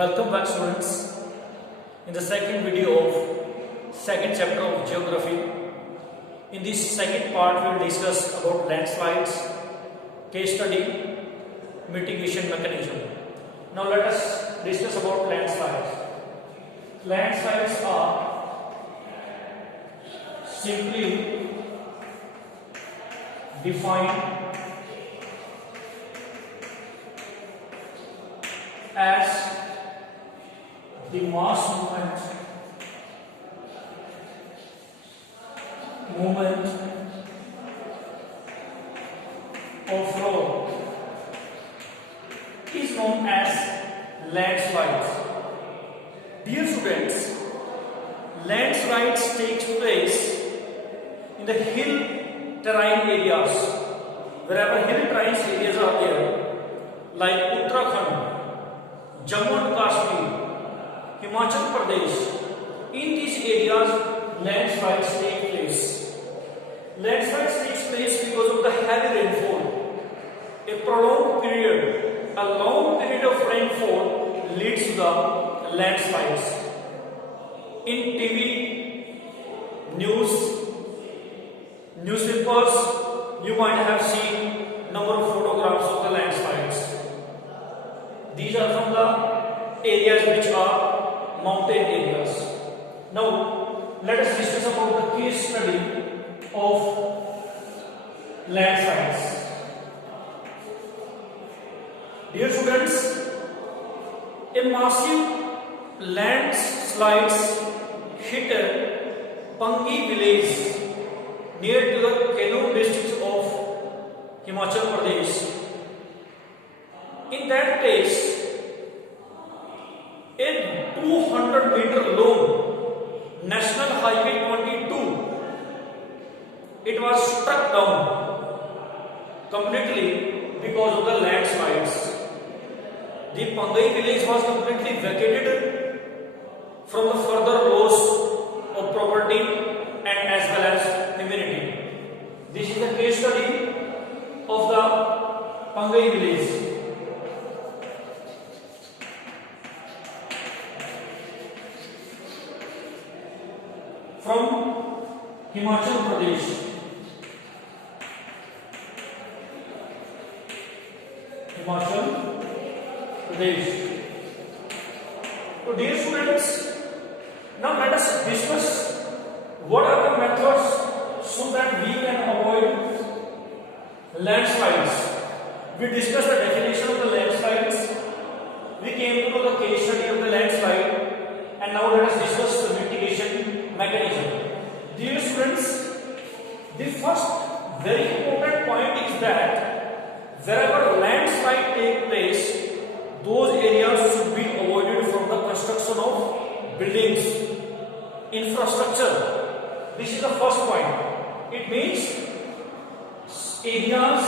Welcome back, students. In the second video of second chapter of geography, in this second part we will discuss about landslides, case study, mitigation mechanism. Now let us discuss about landslides. Landslides are simply defined as the mass movement of rock is known as landslides. Dear students, landslides takes place in the hill terrain areas. Wherever hill terrain areas are there, like Uttarakhand, Jammu and Kashmir, Himachal Pradesh, in these areas landslides take place. Landslides takes place because of the heavy rainfall. A prolonged period, a long period of rainfall leads to the landslides. In TV, news, newspapers, you might have seen number of photographs of the landslides. These are from the areas which are mountain areas. Now, let us discuss about the case study of landslides. Dear students, a massive landslides hit Pangi village near to the Kenu district of Himachal Pradesh. In that place, a 200-meter long National Highway 22, it was struck down completely because of the landslides. The Pangai village was completely vacated from the further loss of property and as well as humanity. This is the case study of the Pangai village. From Himachal Pradesh. Himachal Pradesh. So dear students, now let us discuss what are the methods so that we can avoid landslides. We discussed the definition of the landslides. We came to the case study of the landslide, and now let us discuss the mitigation mechanism. Dear students, the first very important point is that wherever landslide take place, those areas should be avoided from the construction of buildings, infrastructure. This is the first point. It means areas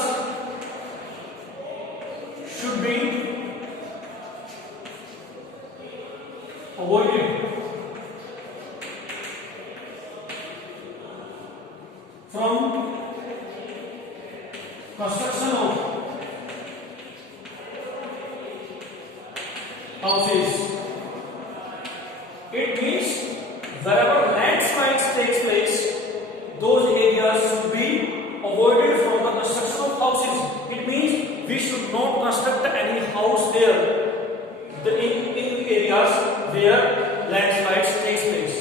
should be avoided from construction of houses. It means wherever landslides takes place, those areas should be avoided from the construction of houses. It means we should not construct any house there in areas where landslides takes place.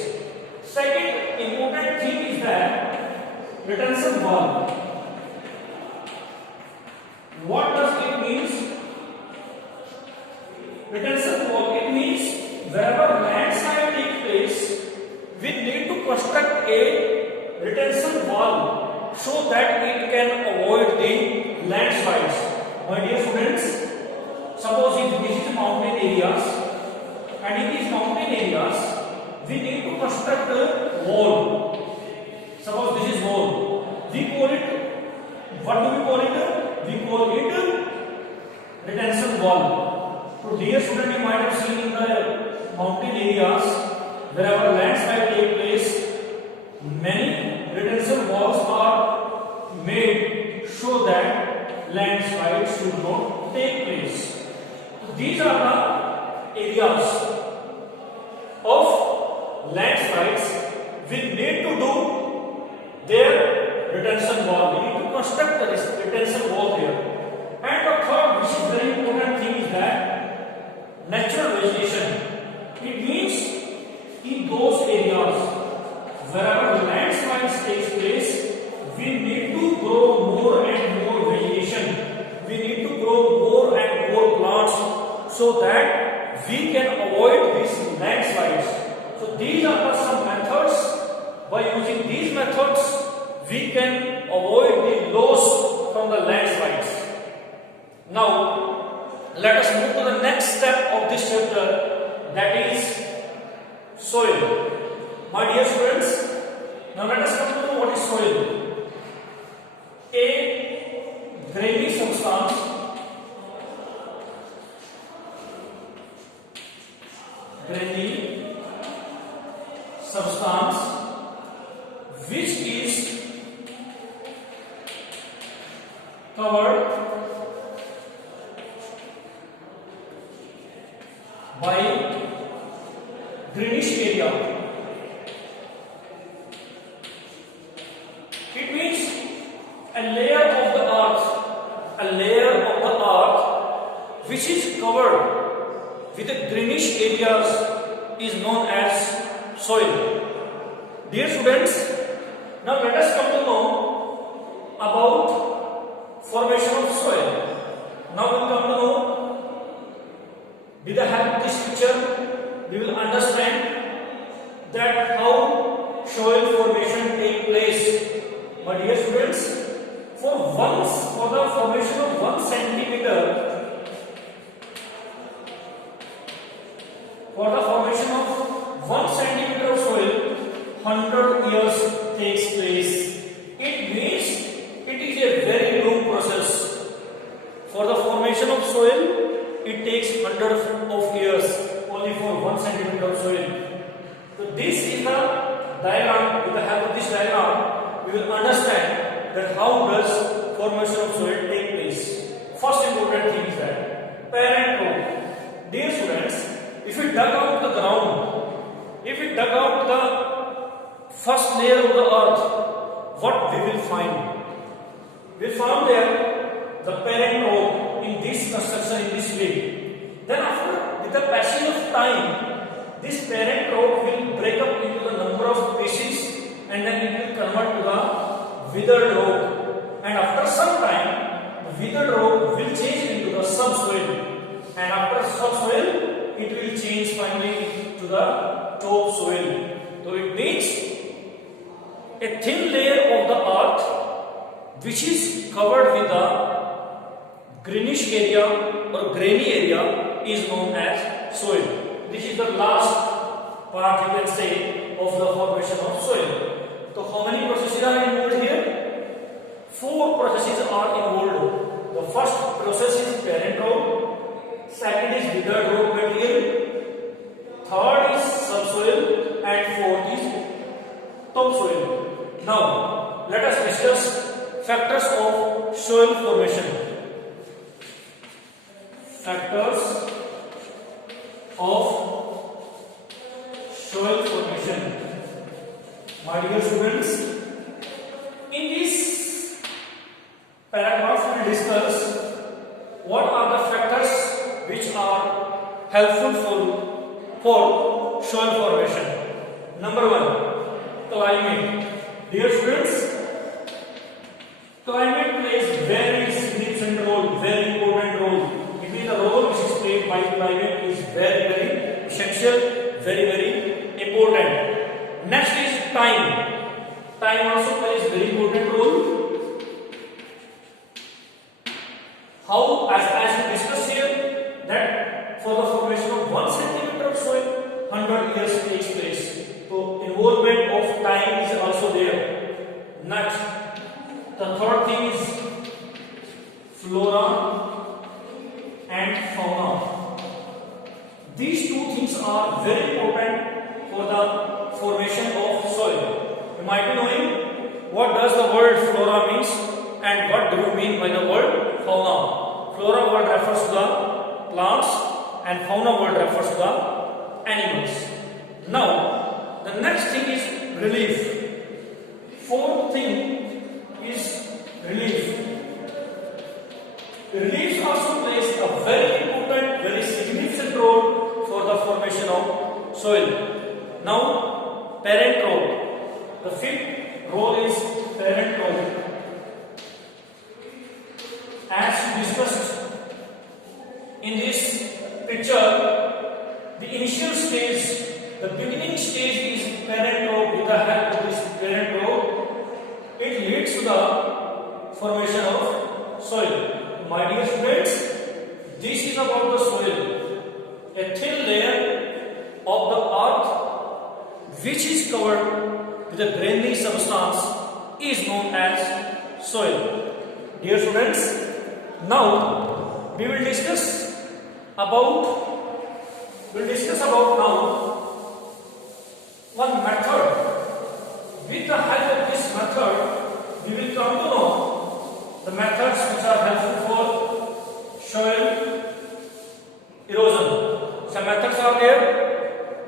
Second important thing is that retention wall. What does it mean? Retention wall, it means wherever landslide takes place, we need to construct a retention wall so that it can avoid the landslides. My dear students, suppose if this is mountain areas, and in these mountain areas, we need to construct a wall. Suppose this is wall. We call it, what do we call it? We call it retention wall. So dear student, you might have seen in the mountain areas, wherever landslide take place, many retention walls are made so that landslides should not take place. These are the areas of landslides, we need to do their retention wall. We need to construct the retention wall there. And the third, which is very important thing, is that natural vegetation. It means in those areas wherever landslides takes place, we need to grow more and more vegetation. We need to grow more and more plants so that we can avoid these landslides. So these are some methods. By using these methods, we can avoid the loss from the landslides. Now, let us move to the next step of this chapter, that is soil. My dear students, now let us come to know what is soil. A grainy substance which is covered by greenish area. It means a layer of the earth which is covered with the greenish areas is known as soil. Dear students, now let us come to know about formation of soil. Now we will come to know, with the help of this picture, we will understand that how soil formation takes place. My dear students, for the formation of 1 centimeter, of soil, 100 years takes place. It means it is a very long process. For the formation of soil, it takes hundreds of years only for 1 centimeter of soil. So this is the diagram. With the help of this diagram, we will understand that how does formation of soil take place. First important thing is that parent root. Dear students, if we dug out the ground, if we dug out the first layer of the earth, what we will find? We found there the parent rock in this construction, in this way. Then after, with the passage of time, this parent rock will break up into the number of pieces and then it will convert to the withered rock. And after some time, the withered rock will change into the subsoil. And after subsoil, it will change finally to the topsoil. So it means a thin layer of the earth which is covered with the greenish area or grainy area is known as soil. This is the last part, you can say, of the formation of soil. So how many processes are involved here? 4 processes are involved. The first process is parent rock, second is withered rock material, third is subsoil, and fourth is topsoil. Now let us discuss factors of soil formation. Factors of soil formation. My dear students, in this paragraph we will discuss what are the factors which are helpful for soil formation. Number 1, climate. Dear students, climate plays very significant role, very important role. It means the role which is played by climate is very, very essential, very, very important. Next is time. Time also plays very important role. How, as we discussed here, that for the formation of 1 centimeter of soil, 100 years takes place. So involvement of time is also there. Next, the third thing is flora and fauna. These two things are very important for the formation of soil. You might be knowing what does the word flora means and what do you mean by the word fauna. Flora word refers to the plants and fauna world refers to the animals. Now, the next thing is relief. Fourth thing is relief. Relief also plays a very important, very significant role for the formation of soil. Now, parent role. The fifth role is parent role. As we discussed in this picture, the initial stage, the beginning stage is parent row. With the help of this parent row, it leads to the formation of soil. My dear students, this is about the soil, a thin layer of the earth which is covered with a grainy substance is known as soil. Dear students, now we will discuss about now one method. With the help of this method, we will come to know the methods which are helpful for soil erosion. Some methods are there.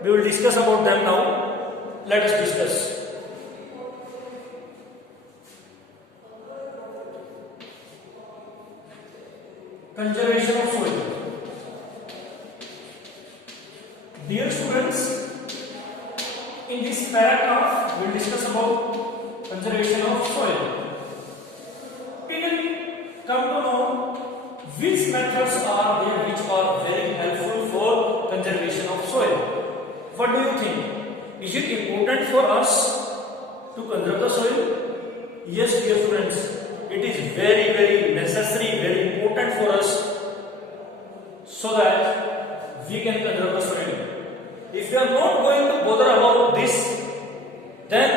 We will discuss about them now. Let us discuss. Conservation of soil. Dear students, in this paragraph we will discuss about conservation of soil. We will come to know which methods are there which are very helpful for conservation of soil. What do you think? Is it important for us to conserve the soil? Yes, dear students, it is very, very necessary, very important for us so that we can conserve the soil. If we are not going to bother about this, then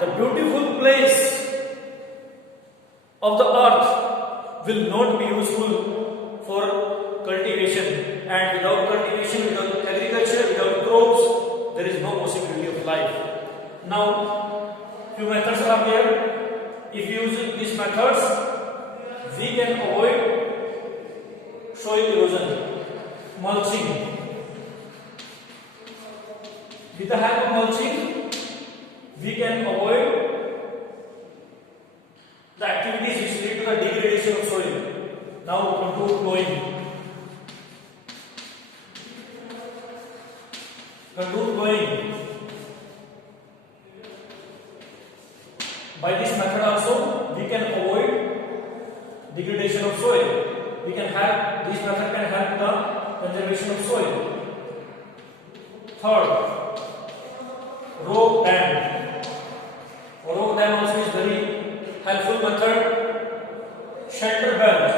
the beautiful place of the earth will not be useful for cultivation, and without cultivation, without agriculture, without crops, there is no possibility of life. Now, few methods are there. If we use these methods, we can avoid soil erosion. Mulching. With the help of mulching, we can avoid the activities which lead to the degradation of soil. Now, contour plowing. Contour plowing. By this method also, we can avoid degradation of soil. We can have this method can help the conservation of soil. Third, rope dam. Rope dam also is very helpful method. Shelter belt.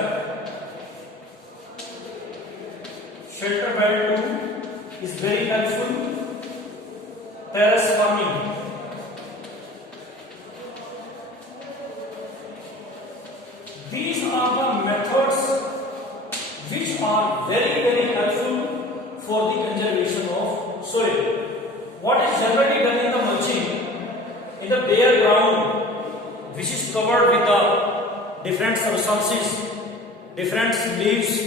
Shelter belt too is very helpful. Terrace farming. These are the methods which are very, very helpful for the conservation of soil. What is generally done in the mulching? In the bare ground, which is covered with the different substances, different leaves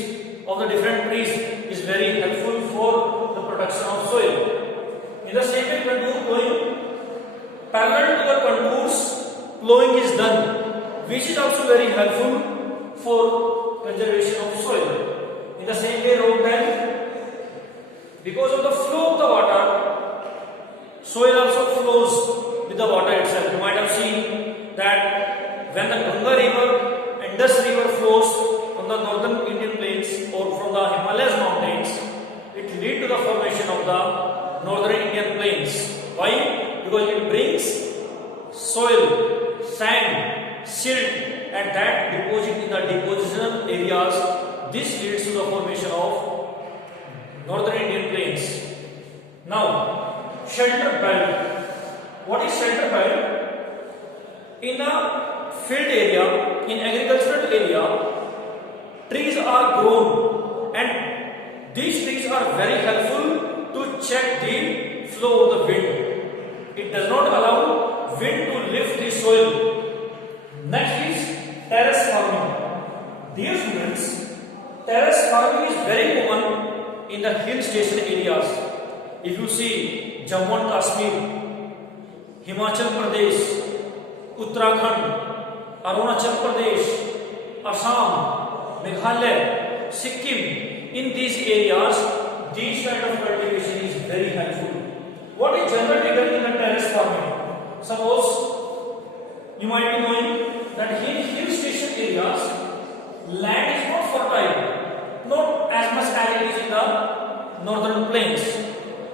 of the different trees, is very helpful for the production of soil. In the same way, contour plowing, parallel to the contours, plowing is done, which is also very helpful for conservation of soil. In the same way, rope dam, because of the flow of the water, soil also flows with the water itself. You might have seen that when the Ganga river and Indus river flows from the northern Indian plains or from the Himalayas mountains, it leads to the formation of the northern Indian plains. Why? Because it brings soil, sand, silt, and that deposit in the depositional areas. This leads to the formation of northern Indian plains. Now, shelter belt. What is shelter belt? In a field area, in agricultural area, trees are grown, and these trees are very helpful to check the flow of the wind. It does not allow wind to lift the soil. Next is terrace farming. Dear students, terrace farming is very common in the hill station areas. If you see Jammu and Kashmir, Himachal Pradesh, Uttarakhand, Arunachal Pradesh, Assam, Meghalaya, Sikkim, in these areas, these kind of cultivation is very helpful. What is generally done in the terrace farming? Suppose you might be knowing that in hill station areas, land is not fertile, not as much as it is in the northern plains,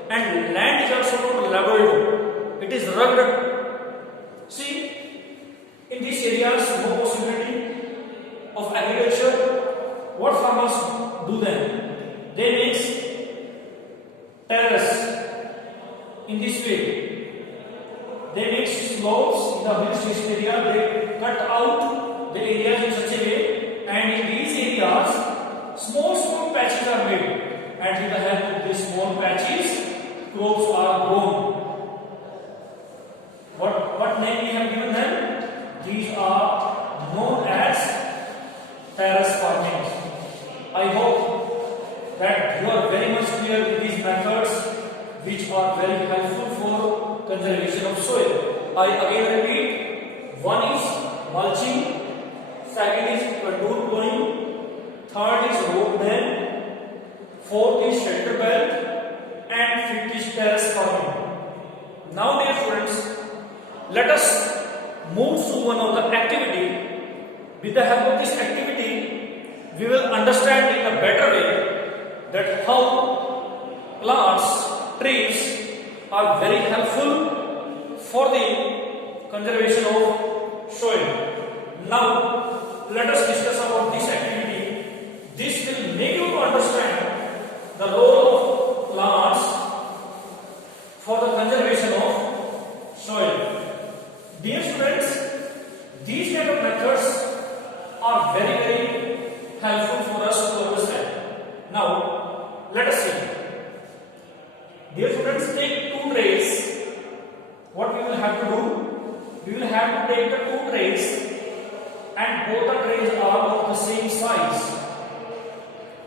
and land is also not leveled, it is rugged. See, in these areas, no possibility of agriculture. What farmers do then? They make terrace in this way. They make slopes in the hill station area. They cut out the areas in such a way, and in these areas, small patches are made. And with the help of these small patches, crops are grown. What name we have given them? These are known as terrace farming. I hope that you are very much clear with these methods, which are very helpful for conservation of soil. I again repeat: one is mulching, second is contour ploughing, third is rope dam, fourth is shelter belt, and fifth is terrace farming. Now, dear students, let us move to one of the activity. With the help of this activity, we will understand in a better way that how plants, trees are very helpful for the conservation of soil. Now, let us discuss about this activity. This will make you to understand the role of plants for the conservation of soil. Dear students, these kind of methods are very helpful for us to understand. Now, let us see. Dear students, take two trays. What we will have to do? We will have to take the two trays, and both the trays are of the same size.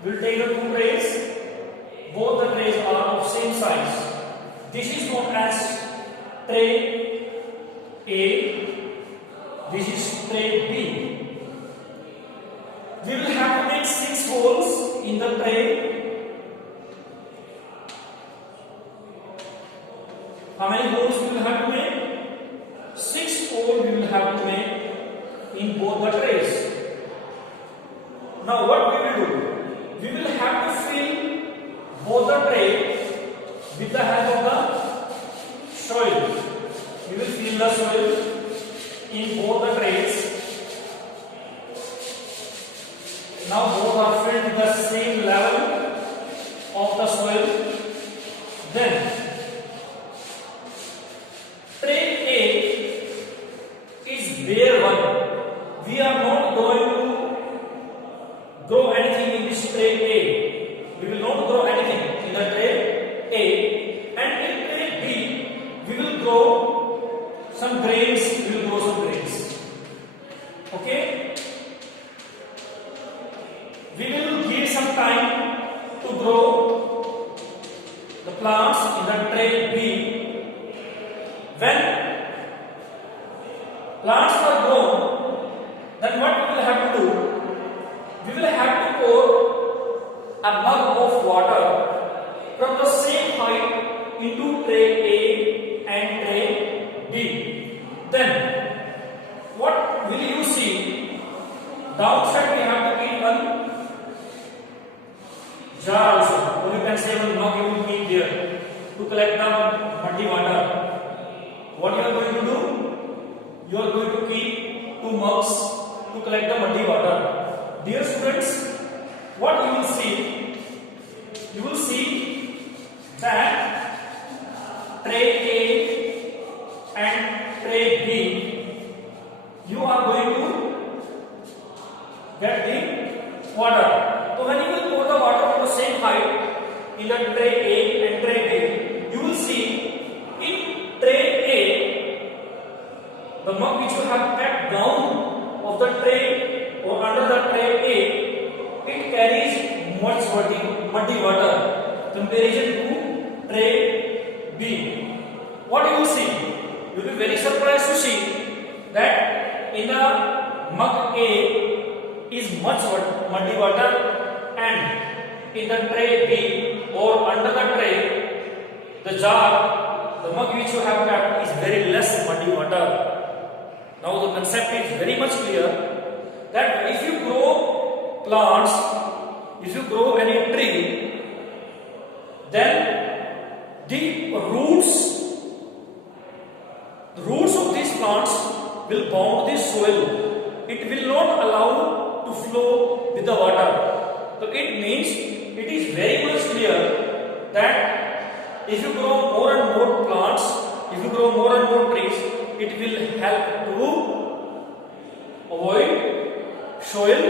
We will take the two trays. Both the trays are of same size. This is known as tray A. This is tray B. We will have to make 6 holes in the tray. How many holes we will have to make? 6 holes we will have to make in both the trays. Now what we will do? We will have to fill both the tray with the help of the soil. We will fill the soil in both the trays. Now both are filled with the same level of the soil. Then tray A is bare one. We are not going to grow anything in this tray A. We will not grow anything in the tray A. And in tray B, we will grow some grains. We will grow some grains. Okay? We will give some time to grow the plants in the tray B. When plants are grown, then what we will have to do? We will have to pour a mug of water from the same height into tray A and tray B. Then, what will you see? Downside we have to keep one jar also, or you can say one mug you will keep there to collect the muddy water. What you are going to do? You are going to keep 2 mugs to collect the muddy water. Dear students, what you will see? You will see that tray A and tray B, you are going to get the water. So when you will pour the water from the same height in the tray A and tray B, you will see in tray A, the mug which you have kept down of the tray or under the tray A, it carries much muddy water. comparison to tray B. What you will see? You will be very surprised to see that in the mug A is much muddy water, and in the tray B or under the tray, the jar, the mug which you have kept is very less muddy water. Now the concept is very much clear that if you grow plants, if you grow any tree, then the roots of these plants will bound the soil. It will not allow to flow with the water. So it means it is very much clear that if you grow more and more plants, if you grow more and more trees, it will help to avoid soil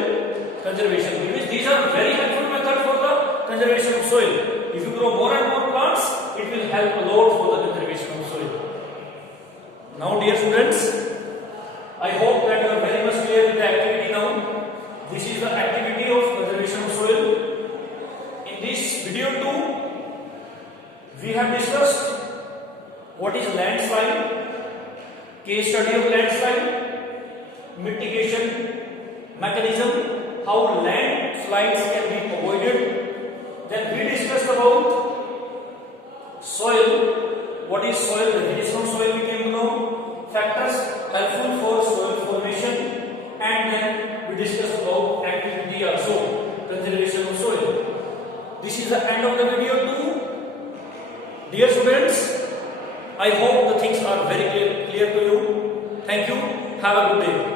conservation, because these are very helpful method for the conservation of soil. If you grow more and more plants, it will help a lot for the conservation of soil. Now dear students, I hope that you are very much clear with the activity now. This is the activity of conservation of soil. In this video 2, we have discussed what is landslide, case study of landslide, mitigation mechanism, how landslides can be avoided. Then we discussed about soil. What is soil? Definition of soil we came to know. Factors helpful for soil formation, and then we discussed about activity also, conservation of soil. This is the end of the video 2. Dear students, I hope the things are very clear to you. Thank you. Have a good day.